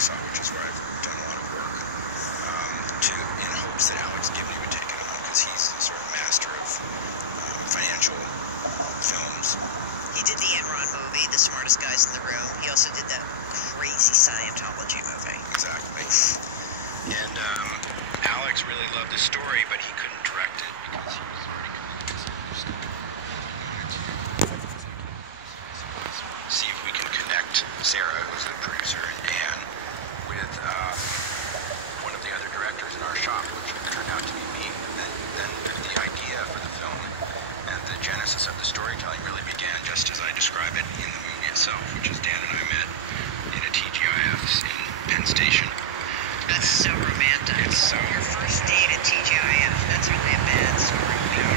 Alex, which is where I've done a lot of work, in hopes that Alex Gibney would take it on, because he's sort of master of financial films. He did the Enron movie, The Smartest Guys in the Room. He also did that crazy Scientology movie. Exactly. And Alex really loved the story, but he couldn't direct it because he was already see if we can connect Sarah, who's the producer, and Dan, with one of the other directors in our shop, which turned out to be me. And then the idea for the film and the genesis of the storytelling really began just as I describe it in the movie itself, which is Dan and I met in a TGIF in Penn Station. That's so romantic. It's so... Your first date at TGIF, that's really a bad story. Yeah,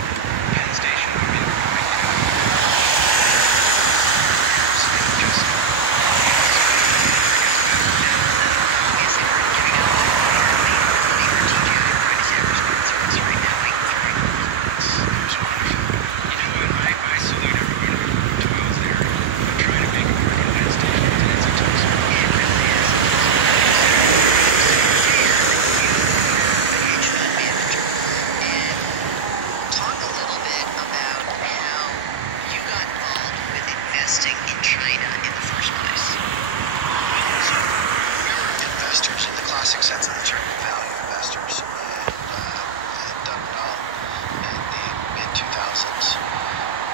Penn Station, I mean, sense of the term, value investors, and done it all in the mid-2000s,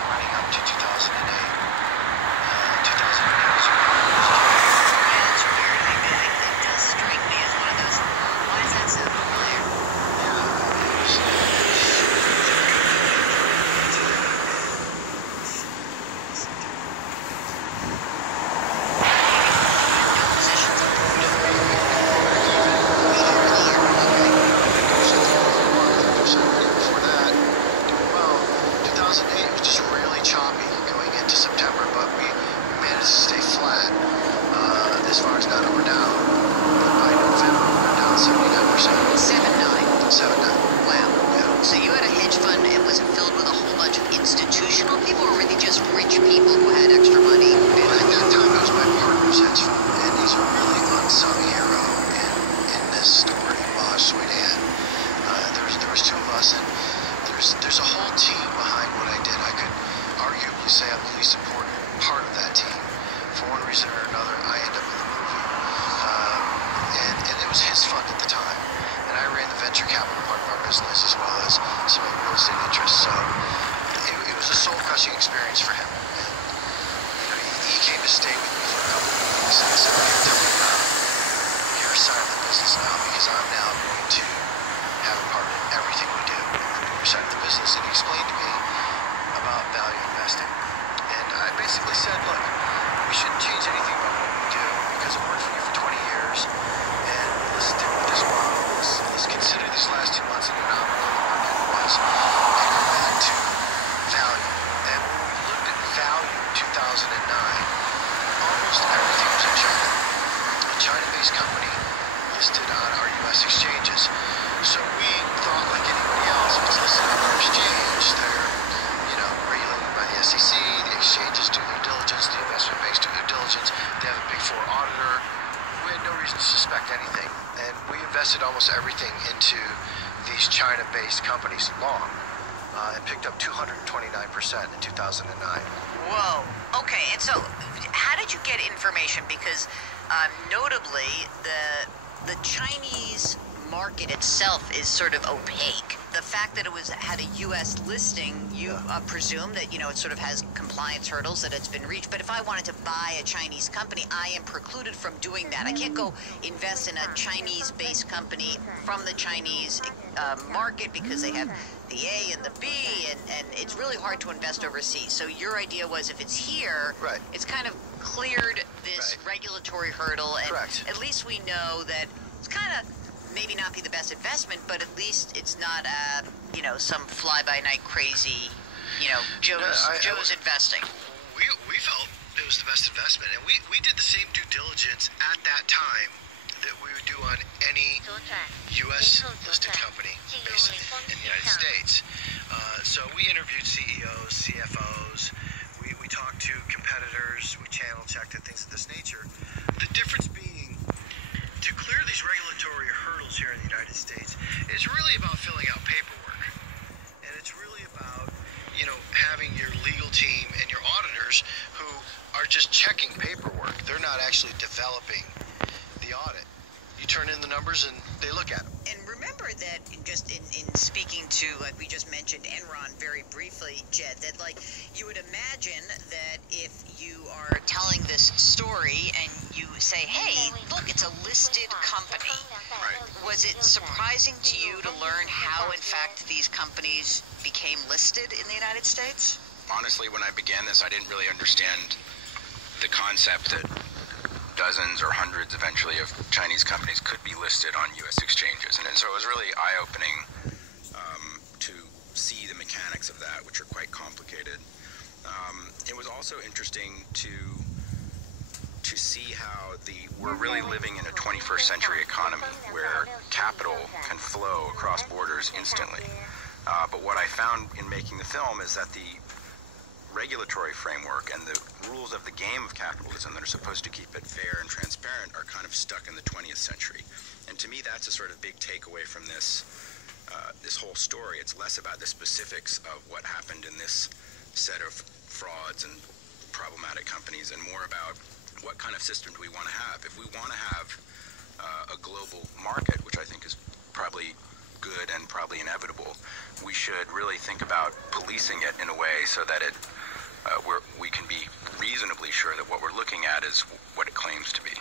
running up to 2008. 2008 was a yeah, it's weird. It does strike me as one of those. Why does that sound familiar? as far as not up or down, but by November we're down 79%. 79. Wow. Yeah. So you had a hedge fund, and was it filled with a whole bunch of institutional people, or were they just rich people who had extra money? Well, at that time it was my partner's hedge fund, and he's a really unsung hero in this story. Well, I swear to God, there was two of us, and there's a whole team behind what I did. I could arguably say I'm the least important part of that team. For one reason or another, I end up with the movie. And it was his fund at the time. And I ran the venture capital part of our business as well as some of the real estate interests. So it was a soul-crushing experience for him. And he came to stay with me for a couple of weeks. And I said, okay, tell me about your side of the business now, because I'm now going to have a part in everything we do on your side of the business. And he explained to me about value investing. And I basically said, look, we shouldn't change anything about what we do because it worked for you for 20 years, and let's stick with this model. Let's consider these last 2 months an anomaly in the market was, and go back to value. And when we looked at value in 2009, almost everything was in China. A China-based company listed on our U.S. exchanges. So we thought, like anybody else, if it's listed on our exchange, they're regulated by the SEC, the exchanges do their diligence, the investment banks do their diligence, they have a Big Four auditor. We had no reason to suspect anything, and we invested almost everything into these China-based companies long, and picked up 229% in 2009. Whoa. Okay, and so how did you get information? Because notably, the Chinese market itself is sort of opaque. The fact that it had a U.S. listing, you presume that, it sort of has compliance hurdles, that it's been reached. But if I wanted to buy a Chinese company, I am precluded from doing that. I can't go invest in a Chinese-based company from the Chinese market because they have the A and the B, and it's really hard to invest overseas. So your idea was, if it's here, right, it's kind of cleared this regulatory hurdle, and correct, at least we know that it's kind of maybe not be the best investment, but at least it's not, some fly-by-night crazy, Joe's investing. We felt it was the best investment, and we did the same due diligence at that time that we would do on any U.S. listed company based in the United States. So we interviewed CEOs, CFOs, we talked to competitors, we channel checked and things of this nature. The difference being turn in the numbers and they look at them. And remember that just in speaking to, like we just mentioned, Enron very briefly, Jed, that like you would imagine that if you are telling this story and you say, hey, look, it's a listed company. Right. Was it surprising to you to learn how, in fact, these companies became listed in the United States? Honestly, when I began this, I didn't really understand the concept that dozens or hundreds eventually of Chinese companies could be listed on U.S. exchanges. And so it was really eye-opening to see the mechanics of that, which are quite complicated. It was also interesting to see how we're really living in a 21st century economy where capital can flow across borders instantly. But what I found in making the film is that the regulatory framework and the rules of the game of capitalism that are supposed to keep it fair and transparent are kind of stuck in the 20th century. And to me, that's a sort of big takeaway from this whole story. It's less about the specifics of what happened in this set of frauds and problematic companies and more about what kind of system do we want to have. If we want to have a global market, which I think is probably good and probably inevitable, we should really think about policing it in a way so that we can be reasonably sure that what we're looking at is what it claims to be.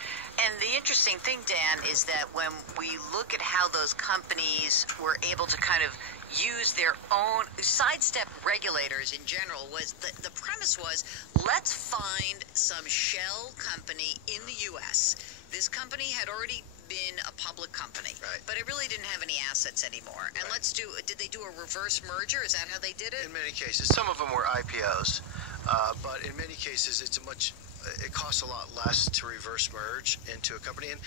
And the interesting thing, Dan, is that when we look at how those companies were able to kind of use their own, sidestep regulators in general, was the premise was, let's find some shell company in the U.S. This company had already been a public company, right, but it really didn't have any assets anymore. And right. Did they do a reverse merger? Is that how they did it? In many cases. Some of them were IPOs, but in many cases it costs a lot less to reverse merge into a company. And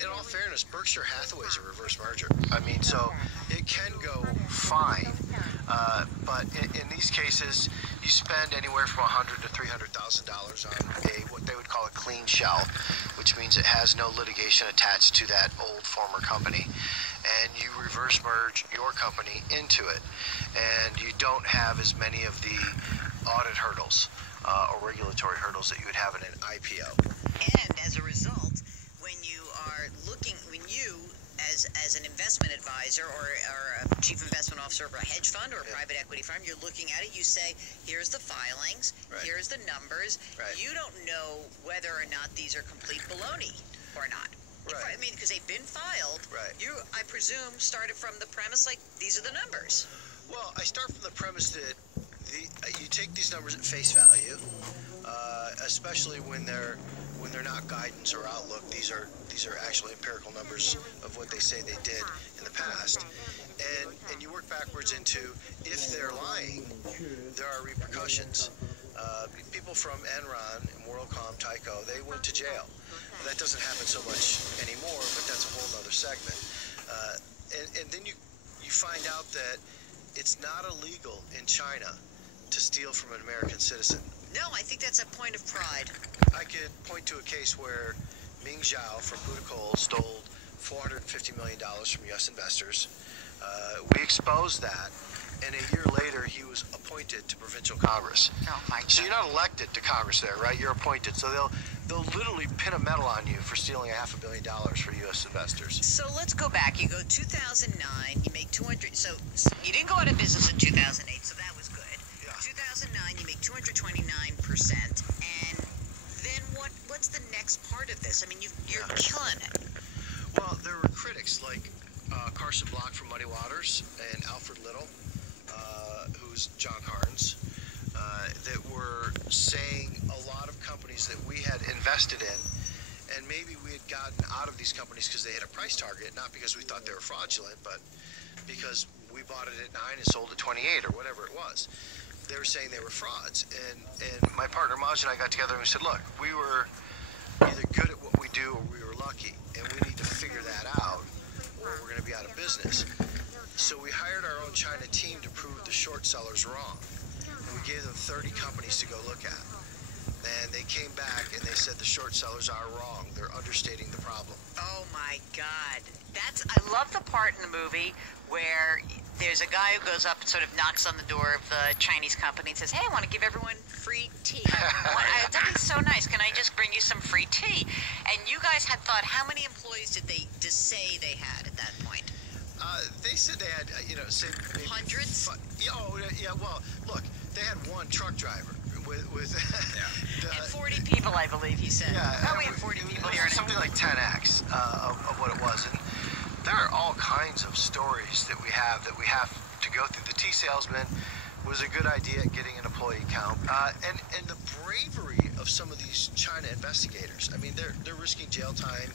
in all fairness, Berkshire Hathaway is a reverse merger. I mean, so it can go fine, but in these cases, you spend anywhere from $100,000 to $300,000 on what they would call a clean shell, which means it has no litigation attached to that old former company. And you reverse merge your company into it, and you don't have as many of the audit hurdles or regulatory hurdles that you would have in an IPO. And as a result, when you as an investment advisor or a chief investment officer of a hedge fund or a private equity firm, you're looking at it, you say, here's the filings, right, here's the numbers. Right. You don't know whether or not these are complete baloney or not. Right. I mean, because they've been filed. Right. You, I presume, started from the premise like these are the numbers. Well, I start from the premise that you take these numbers at face value, especially when they're not guidance or outlook. These are actually empirical numbers of what they say they did in the past, and you work backwards into if they're lying, there are repercussions. People from Enron and WorldCom, Tyco, they went to jail. That doesn't happen so much anymore, but that's a whole other segment. And then you find out that it's not illegal in China to steal from an American citizen. No, I think that's a point of pride. I could point to a case where Ming Zhao from Buddha Coal stole $450 million from U.S. investors. We exposed that, and a year later he was appointed to provincial Congress. Oh my God. So you're not elected to Congress there, right? You're appointed. So they'll literally pin a medal on you for stealing $500 million for U.S. investors. So let's go back. You go 2009, you make 200. So you didn't go out of business in 2008, so that was good. Yeah. 2009, you make 229%, and then what's the next part of this? I mean, you're killing it. Well, there were critics like Carson Block from Muddy Waters and Alfred Little, who's John Carnes, that were saying a lot of companies that we had invested in, and maybe we had gotten out of these companies because they had a price target, not because we thought they were fraudulent, but because we bought it at 9 and sold at 28 or whatever it was. They were saying they were frauds, and my partner Maj and I got together and we said, look, we were either good at what we do or we were lucky, and we need to figure that out or we're going to be out of business. So we hired our own China team to prove the short sellers wrong, and we gave them 30 companies to go look at, and they came back and they said the short sellers are wrong. They're understating the problem. Oh my God. I love the part in the movie where there's a guy who goes up and sort of knocks on the door of the Chinese company and says, hey, I want to give everyone free tea. That'd be so nice. Can I just bring you some free tea? And you guys had thought, how many employees did they say they had at that point? They said they had, say maybe hundreds. Yeah. Well, look, they had one truck driver with and 40 people, I believe he said. Yeah, we have 40 people here. Something like 10x of what it was, and there are all kinds of stories that we have to go through. The tea salesman was a good idea at getting an employee count, and the bravery of some of these China investigators. I mean, they're risking jail time.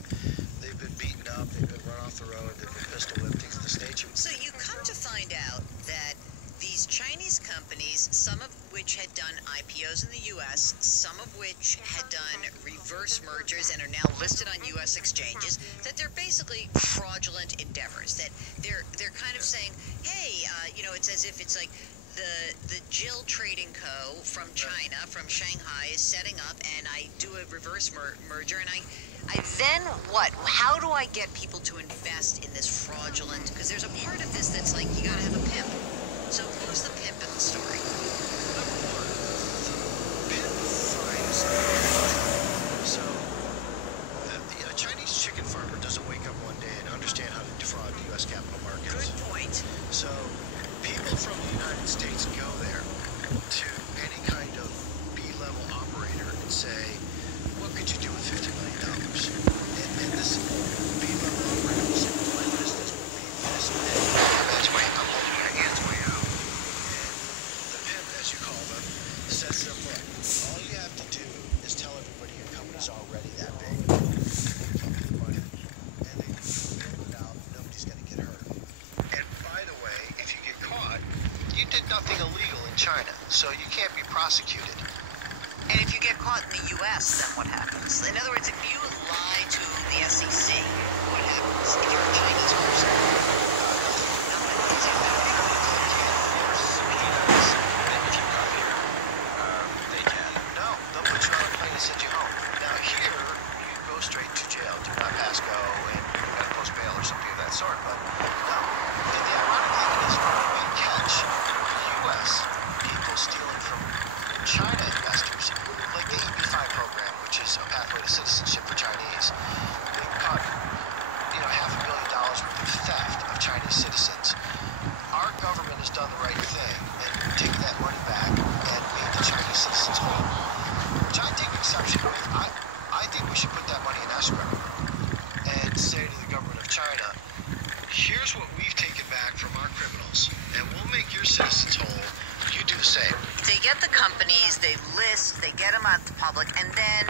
They've been beaten up. They've been run off the road. They've been pistol whipped, things of this nature. So you come to find out that these Chinese companies, some of which had done IPOs in the U.S., some of which had done reverse mergers and are now listed on U.S. exchanges, that they're basically fraudulent endeavors. That they're kind of saying, hey, it's as if it's like the Jill Trading Co. from China, from Shanghai, is setting up, and I do a reverse merger, and I then what? How do I get people to invest in this fraudulent? Because there's a part of this that's like, you got to have a pimp. So who's the pimp in the story? So a Chinese chicken farmer doesn't wake up one day and understand how to defraud the U.S. capital markets. Good point. So people from the United States go there to any kind of B-level operator and say, what could you do with $50 million? And this B-level operator will say, my business will be this big. That's why I'm holding my hands way out. And the pimp, as you call them, says to them, look, all you have to do is tell everybody your company's already that big. Money. And they build it out. Nobody's going to get hurt. And by the way, if you get caught, you did nothing illegal in China, so you can't be prosecuted. And if you get caught in the U.S., then what happens? In other words, if you lie to the SEC, what happens if you're a Chinese person? They can. No, they'll put you on a plane and send you home. Now here, you go straight to jail, do not pass go, and you got to post bail or something of that sort. But no. And the ironic thing is, when we catch U.S. people stealing from China investors, like the EB-5 program, which is a pathway to citizenship for Chinese, they caught, $500 million worth of theft of Chinese citizens. Our government has done the right thing and taken that money back and made the Chinese citizens whole, which I take exception with. I think we should put that money in escrow and say to the government of China, here's what we've taken back from our criminals, and we'll make your citizens whole. You do the same. They get the companies, they list, they get them out to the public, and then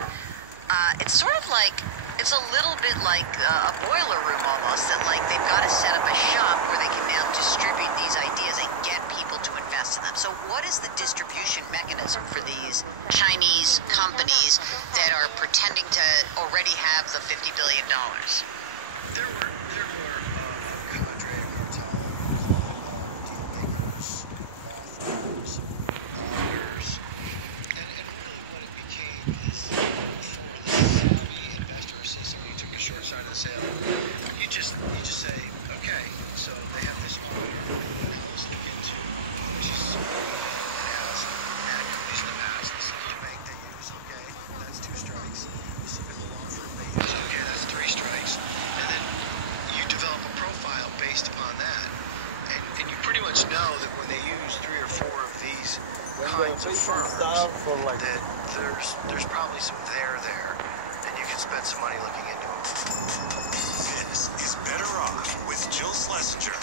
it's sort of like, it's a little bit like a boiler room almost, that like they've got to set up a shop where they can now distribute these ideas and get people to invest in them. So what is the distribution mechanism for these Chinese companies that are pretending to already have the $50 billion? There were cadre cartel, dealmakers, authors, lawyers, and really what it became is for the savvy investor or say somebody who took a short side of the sale, you just say, okay, so they have this one let's look into which is has had companies in the past. This is the bank they use, okay, that's 2 strikes. This is the law firm they use, okay, that's 3 strikes. And then you develop a profile based upon that. And you pretty much know that when they use 3 or 4 of these kinds of firms, that there's probably some there, and you can spend some money looking into them. This is Better Off with Jill Schlesinger.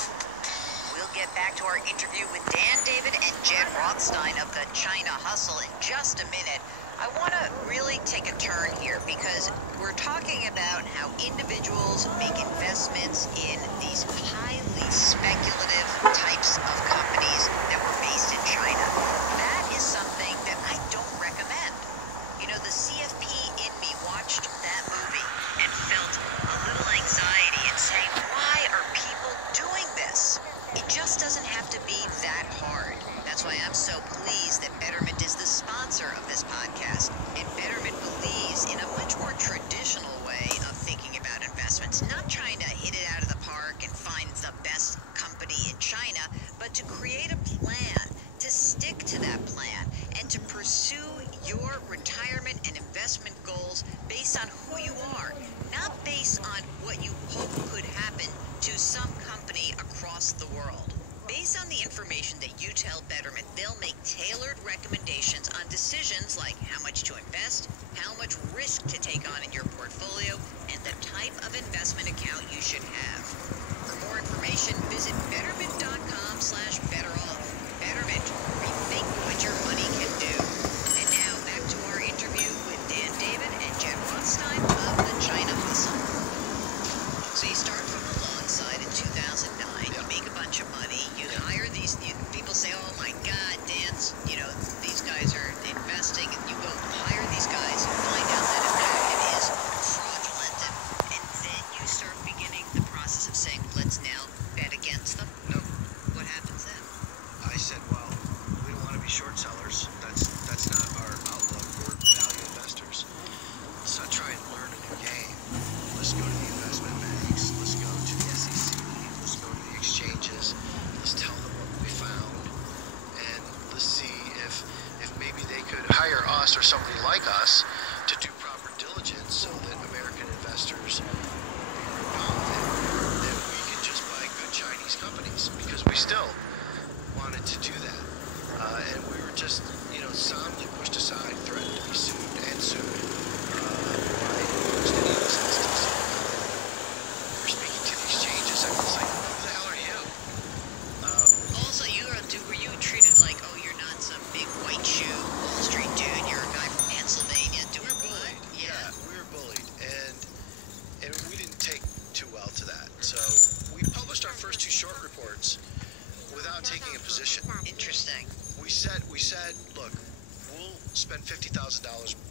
We'll get back to our interview with Dan David and Jed Rothstein of the China Hustle in just a minute. I want to really take a turn here because we're talking about how individuals make investments in these highly speculative types of companies that were based in China. That is something that I don't recommend. The CFP in me watched that movie and felt a little anxiety and saying, why are people doing this? It just doesn't have to be that hard. That's why I'm so pleased that Betterment is the sponsor of this podcast. And Betterment believes in a much more traditional way of thinking about investments, not trying to hit it out of the park to some company across the world. Based on the information that you tell Betterment, they'll make tailored recommendations on decisions like how much to invest, how much risk to take on in your portfolio, and the type of investment account you should have. For more information, visit betterment.com/betteroff. Betterment, rethink what your money can do. And now back to our interview with Dan David and Jed Rothstein of the China Hustle. So you start from the long side in 2009. You make a bunch of money. You hire these people. Say, "Oh my God, Dan's, these guys are investing," and you go hire these guys and find out that it is fraudulent, and then you start beginning the process of saying, "Let's now bet against them." No. What happens then? I said, well, we don't want to be short sellers. That's not our outlook. We're value investors. Let's not try and learn a new game. Let's go to the investment banks. Let's go to the SEC. Let's go to the exchanges. Let's tell them what we found. And let's see if maybe they could hire us or somebody like us to do proper diligence so that American investors will be confident that we can just buy good Chinese companies, because we still wanted to do that. And we were just, soundly pushed aside, threatened to be sued and sued by almost any of these entities. We were speaking to the exchanges. I was like, who the hell are you? Also, were you treated like, oh, you're not some big white shoe Wall Street dude, you're a guy from Pennsylvania doing We were bullied. what? Yeah, we were bullied. And we didn't take too well to that. So we published our first two short reports without taking a position. Interesting. We said, look, we'll spend $50,000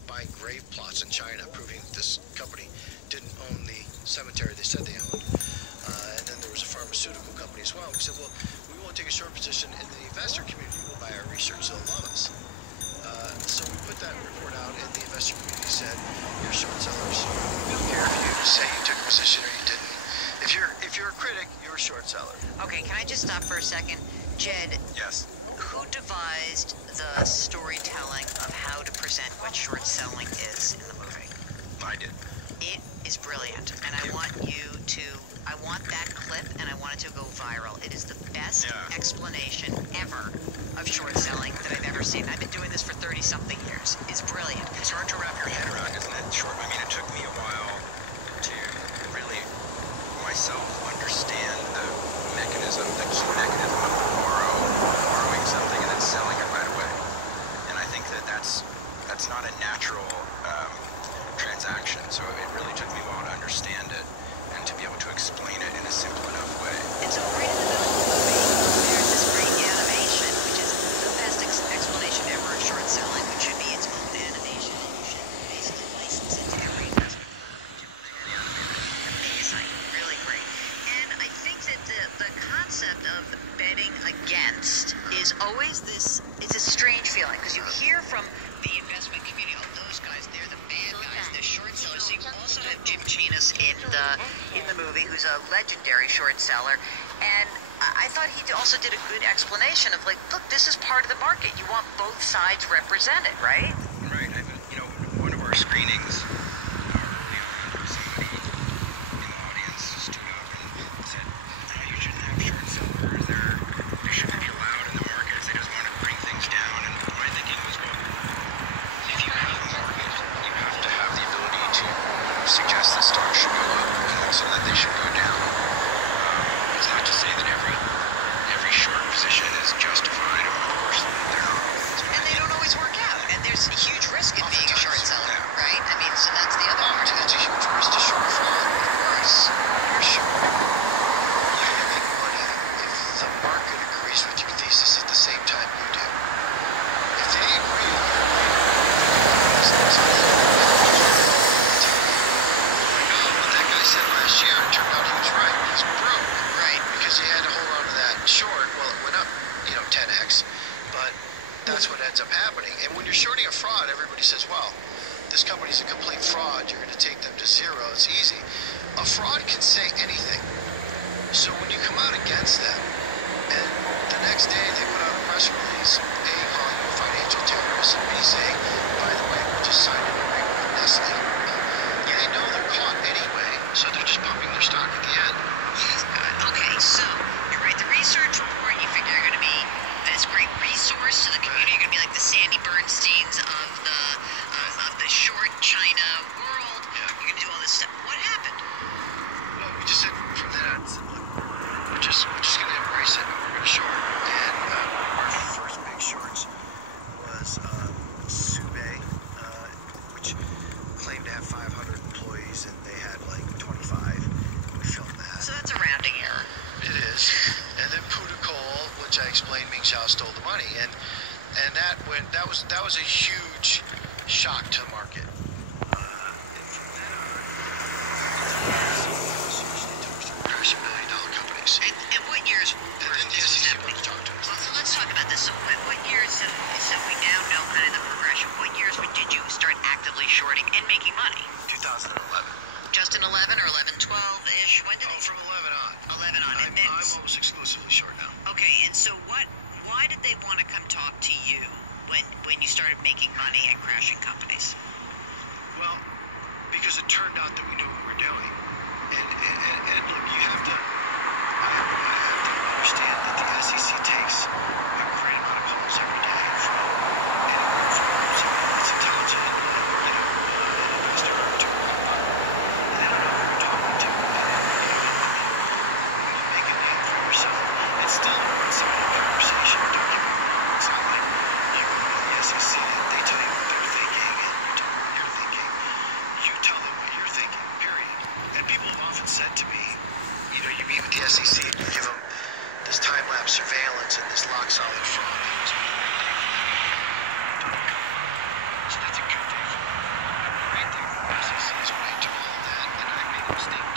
buying grave plots in China, proving that this company didn't own the cemetery they said they owned. And then there was a pharmaceutical company as well. We said, well, we won't take a short position, and the investor community will buy our research. They'll love us. So we put that report out, and the investor community said, you're short sellers. We don't care if you say you took a position or you didn't. If you're a critic, you're a short seller. Okay, can I just stop for a second? Jed, Yes. who devised the storytelling of how to present what short selling is in the movie? I did. It is brilliant, and I want that clip, and I want it to go viral. It is the best explanation ever of short selling that I've ever seen. I've been doing this for 30-something years. It's brilliant. It's hard to wrap your head around, isn't it? Short. I mean, it took me a while to really myself understand the mechanism, the key mechanism of borrowing something and then selling it right away. And I think that's not a natural transaction. So it really took me a while to understand it and to be able to explain it in a simple enough way. And so right in the middle of the movie, there's this great animation, which is the best explanation ever of short selling, which should be its own animation. You should basically license it to every investment. Amazing. Really great. And I think that the concept of betting against is always it's a strange feeling, because you hear from the investment community, oh, those guys, they're the bad guys, they're short sellers. So you also have Jim Chanos in the movie, who's a legendary short seller, and I thought he also did a good explanation of, like, look, this is part of the market. You want both sides represented, right? Right. One of our screenings, somebody in the audience stood up and said, "No, you shouldn't have short sellers. They shouldn't be allowed in the markets. They just want to bring things down." And my thinking was, well, if you have a market, you have to have the ability to suggest that stocks should go up and also that they should go down. It's not to say that every short position is justified. Of course, they're not. And they don't always work out. And there's a huge risk in being a short seller, right? I mean, so that's the other part. It's a huge risk to short fraud. Of course. For sure. You can make money if the market agrees with your thesis at the same time you do. If they agree with your business, oh my God, what that guy said last year, it turned out he was right. He's broke. Right. Because he had to hold on to that short. Well, it went up, 10x. But that's what ends up happening. And when you're shorting a fraud, everybody says, well, this company's a complete fraud. You're going to take them to zero. It's easy. A fraud can say anything. So when you come out against them, and the next day they put out a press release, A, calling you a financial terrorist, and B, saying, by the way, we just signed an agreement with Nestle. They know they're caught anyway, so they're just pumping their stock at the end. These guys. when that was a huge shock to the market. Crashing $1 million companies. And what years were And then the SEC wanted to talk to us. Let's talk about this. So what years, so we now know kind of the progression. What years did you start actively shorting and making money? 2011. Just in 11 or 11, 12-ish? When did Oh, from 11 on. 11 on. I'm almost exclusively short now. Okay, and so why did they want to come talk to you when you started making money and crashing companies? Well, because it turned out that we knew what we were doing. And look, you have to understand that the SEC takes a great amount of calls every day from anyone from it's intelligent, investor to a company. And they don't know who you're talking to. When you make a name for yourself, it's still a one-sided conversation. Don't get me wrong. It's not like you go to the SEC and they tell you what they're thinking and you tell them what you're thinking. You tell them what you're thinking, period. And people have often said to me, you know, you meet with the SEC and you give them this time-lapse surveillance and this lock-solid fraud. So that's a good day for me. A great day for the SEC is when I took all of that and I made a mistake.